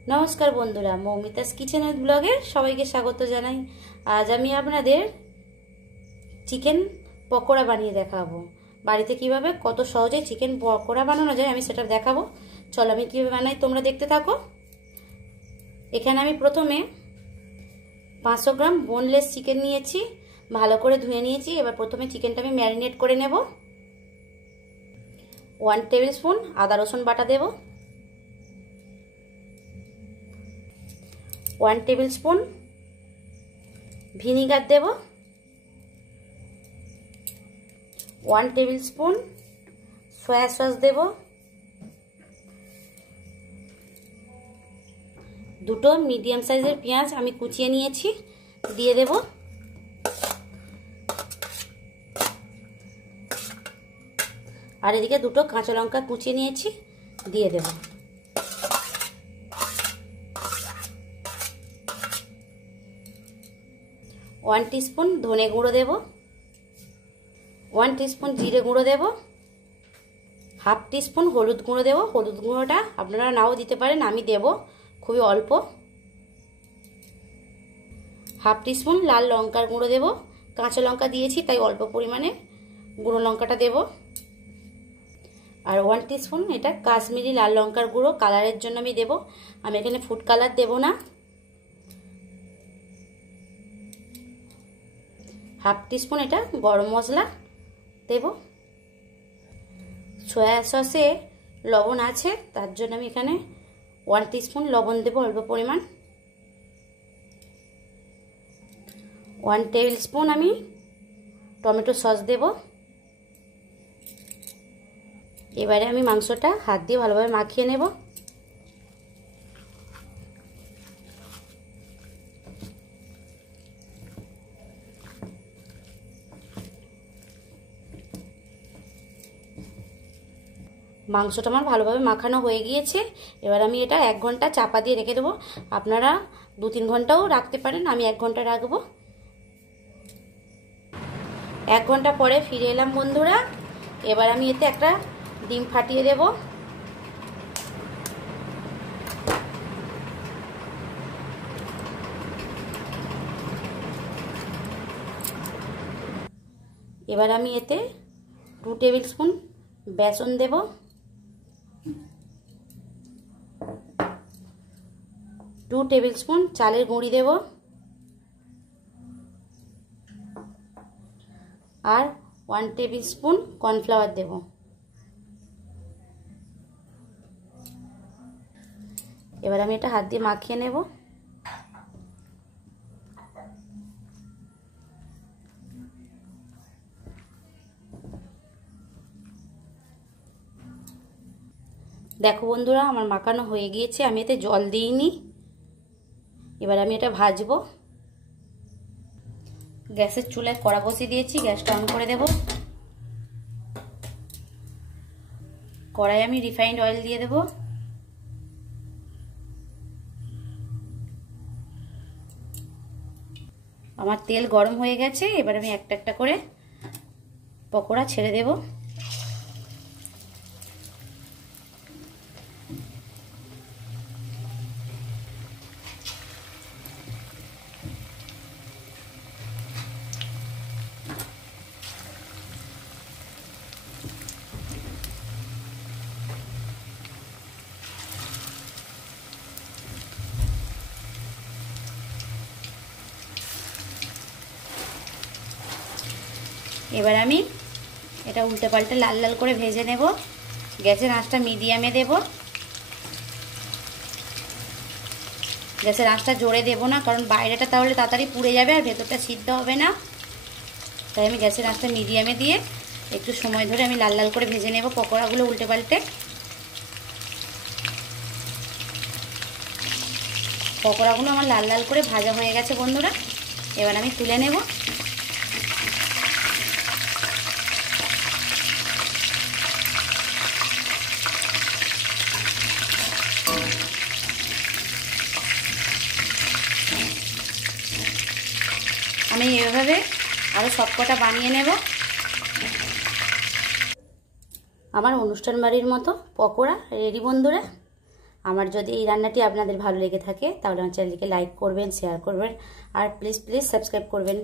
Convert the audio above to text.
नमस्कार बंधुरा मौमितास kitchen with ब्लगे सबाइके स्वागत जानाई। आज आमी आपनादेर चिकेन पकोड़ा बानिये देखाबो। बाड़ीते किभाबे कत सहजे चिकेन पकोड़ा बानानो जाय आमी सेटा देखाबो। चलो आमी किभाबे बानाई तोमरा देखते थाको। एखाने आमी प्रथमे 500 ग्राम बोनलेस चिकेन नियेछि, भालो करे धुए नियेछि। एबार प्रथमे चिकेनटा आमी मैरिनेट करे नेब। 1 टेबिल स्पून आदा रसुन बाटा देब, 1 टेबिल स्पून ভিনিগার দেব, 1 টেবিল স্পুন সয়া সস দেব, দুটো মিডিয়াম সাইজের পেঁয়াজ আমি কুচিয়ে নিয়েছি দিয়ে দেব, আর এদিকে দুটো কাঁচা লঙ্কা কুচিয়ে নিয়েছি দিয়ে দেব। 1 टीस्पून धने गुঁড়ো देव, 1 टीस्पून जिरे गुঁড়ো देव, हाफ टीस्पून हलुद गुঁড়ো देव। हलुद गुঁড়োटा আপনারা নাও দিতে পারেন, আমি দেব খুবই অল্প। हाफ टीस्पून लाल लंकार गुঁড়ো देव, কাঁচা লঙ্কা দিয়েছি তাই অল্প পরিমাণে গুঁড়ো লঙ্কাটা দেব। আর 1 टीस्पून এটা কাশ্মীরি লাল লঙ্কার গুঁড়ো কালারের জন্য আমি দেব, আমি এখানে ফুড কালার দেব না। हाफ टीस्पून এটা গরম মশলা দেব। সয়া সসে লবণ আছে তার জন্য আমি এখানে 1 टीस्पून লবণ দেব অল্প পরিমাণ। 1 টেবিল স্পুন আমি টমেটো সস দেব। এবারে আমি মাংসটা হাত দিয়ে ভালোভাবে মাখিয়ে নেব। মাংসটা আমার ভালোভাবে মাখানো হয়ে গিয়েছে। এবার আমি এটা 1 ঘন্টা চাপা দিয়ে রেখে দেবো। আপনারা 2-3 ঘন্টাও রাখতে পারেন, আমি 1 ঘন্টা রাখবো। 1 ঘন্টা পরে ফিরে এলাম বন্ধুরা। এবার আমি এতে একটা ডিম ফাটিয়ে দেব। এবার আমি এতে 2 টেবিল স্পুন বেসন দেব, 2 টেবিল স্পুন চালের গুঁড়ি দেব, আর 1 টেবিল স্পুন কর্নফ্লাওয়ার দেব। এবার আমি এটা হাত দিয়ে মাখিয়ে নেব। দেখো বন্ধুরা আমার মাখানো হয়ে গিয়েছে, আমি এতে জল দিইনি। এবার আমি এটা ভাজবো। গ্যাসের চুলায় কড়া বসিয়ে দিয়েছি, গ্যাসটা অন করে দেব। কড়াই আমি রিফাইন্ড অয়েল দিয়ে দেব। আমার তেল গরম হয়ে গেছে, এবার আমি একটা একটা করে পকোড়া ছেড়ে দেব। এবার আমি এটা উল্টে পাল্টে লাল লাল করে ভেজে নেব। গ্যাসের আঁচটা মিডিয়ামে দেব। গ্যাসের আঁচটা জোরে দেব না, কারণ বাইরেটা তাহলে তাড়াতাড়ি পুড়ে যাবে আর ভেতরটা সিদ্ধ হবে না। তাই আমি গ্যাসের আঁচটা মিডিয়ামে দিয়ে একটু সময় ধরে আমি লাল লাল করে ভেজে নেব পকোড়াগুলো উল্টে পাল্টে। পকোড়াগুলো আমার লাল লাল করে ভাজা হয়ে গেছে বন্ধুরা। এবার আমি তুলে নেব। আমি এইভাবে আরো সবকটা বানিয়ে নেব। আমার অনুষ্ঠান বাড়ির মতো পকোড়া রেডি বন্ধুরা। আমার যদি এই রান্নাটি আপনাদের ভালো লেগে থাকে তাহলে আমার চ্যানেলটিকে লাইক করবেন, শেয়ার করবেন আর প্লিজ সাবস্ক্রাইব করবেন।